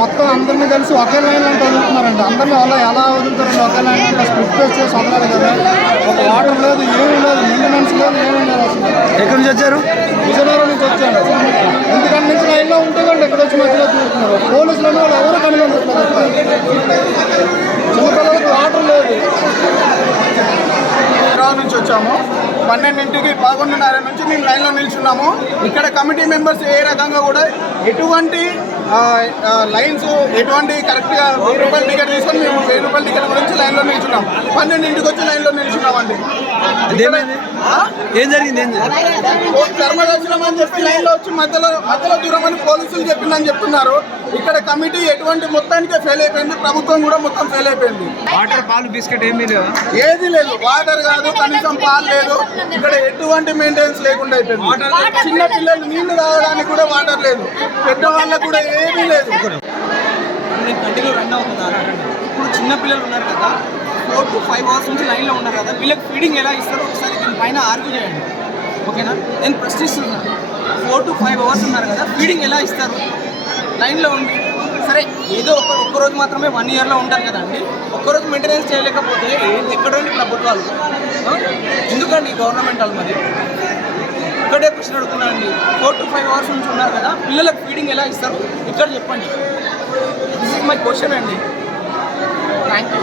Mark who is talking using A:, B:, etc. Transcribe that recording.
A: ఒకే line అంటే వదులుతున్నారండి అందరినీ అలా ఎలా వదులుతారండి? ఒకే లైన్ అంటే స్ప్లిట్ చేసి వదలాలి కదా. ఒక వాటర్ లేదు ఏమీ లేదు మెయింటెనెన్స్ లేదు ఏమీ లేదు అసలు.
B: ఎక్కడి నుంచి వచ్చారు?
A: విజయనగరం నుంచి వచ్చాను. ఎందుకంటే నుంచి లైన్లో ఉంటే కండి ఇక్కడ వచ్చి మధ్యలో చూస్తున్నారు పోలీసులు వాళ్ళు ఎవరు అక్కడ చిన్నపిల్లలకు వాటర్ లేదు. నుంచి వచ్చాము. పన్నెండింటికి పదకొండున్నర నుంచి మేము లైన్లో నిల్చున్నాము. ఇక్కడ కమిటీ మెంబర్స్ ఏ రకంగా కూడా ఎటువంటి లైన్స్ ఎటువంటి కరెక్ట్గా వెయ్యి రూపాయల టికెట్ తీసుకొని మేము వెయ్యి రూపాయల టికెట్ గురించి లైన్లో నిల్చున్నాం. పన్నెండింటికి వచ్చి లైన్లో నిల్చున్నామండి.
B: ఏం జరిగింది? ఏం జరిగింది?
A: ఓ ధర్మదర్శనం అని చెప్పి లైన్లో వచ్చి మధ్యలో మధ్యలో దూరం అని పోలీసులు చెప్పిందని చెప్తున్నారు. ఇక్కడ కమిటీ ఎటువంటి మొత్తానికే ఫెయిల్ అయిపోయింది ప్రభుత్వం కూడా మొత్తం ఫెయిల్ అయిపోయింది.
B: వాటర్ పాలు బిస్కెట్ ఏమీ లేవా?
A: ఏది లేదు. వాటర్ కాదు కనీసం పాలు లేదు. ఇక్కడ ఎటువంటి మెయింటెనెన్స్ లేకుండా అయిపోయింది. చిన్న పిల్లలు నీళ్ళు తాగడానికి కూడా వాటర్ లేదు. పెద్ద వాళ్ళకు కూడా ఏమీ లేదు.
C: ఇప్పుడు చిన్న పిల్లలు ఉన్నారు కదా. ఫోర్ టు ఫైవ్ అవర్స్ నుంచి లైన్లో ఉన్నారు కదా వీళ్ళకి ఫీడింగ్ ఎలా ఇస్తారో ఒకసారి దీని పైన ఆర్గ్యూ చేయండి. ఓకేనా? నేను ప్రశ్నిస్తున్నాను. ఫోర్ టు ఫైవ్ అవర్స్ ఉన్నారు కదా ఫీడింగ్ ఎలా ఇస్తారు? లైన్లో ఉండి. సరే ఏదో ఒక ఒక్కరోజు మాత్రమే వన్ ఇయర్లో ఉంటారు కదండి. ఒక్కరోజు మెయింటెనెన్స్ చేయలేకపోతే ఎక్కడ ఎక్కడండి ప్రభుత్వాలు? ఎందుకండి గవర్నమెంట్ వాళ్ళు మరి ఇక్కడే క్వశ్చన్ అడుగుతున్నాను అండి ఫోర్ టు ఫైవ్ అవర్స్ నుంచి ఉన్నారు కదా పిల్లలకు ఫీడింగ్ ఎలా ఇస్తారు? ఇక్కడ చెప్పండి. దిస్ ఇస్ మై క్వశ్చన్ అండి. Thank you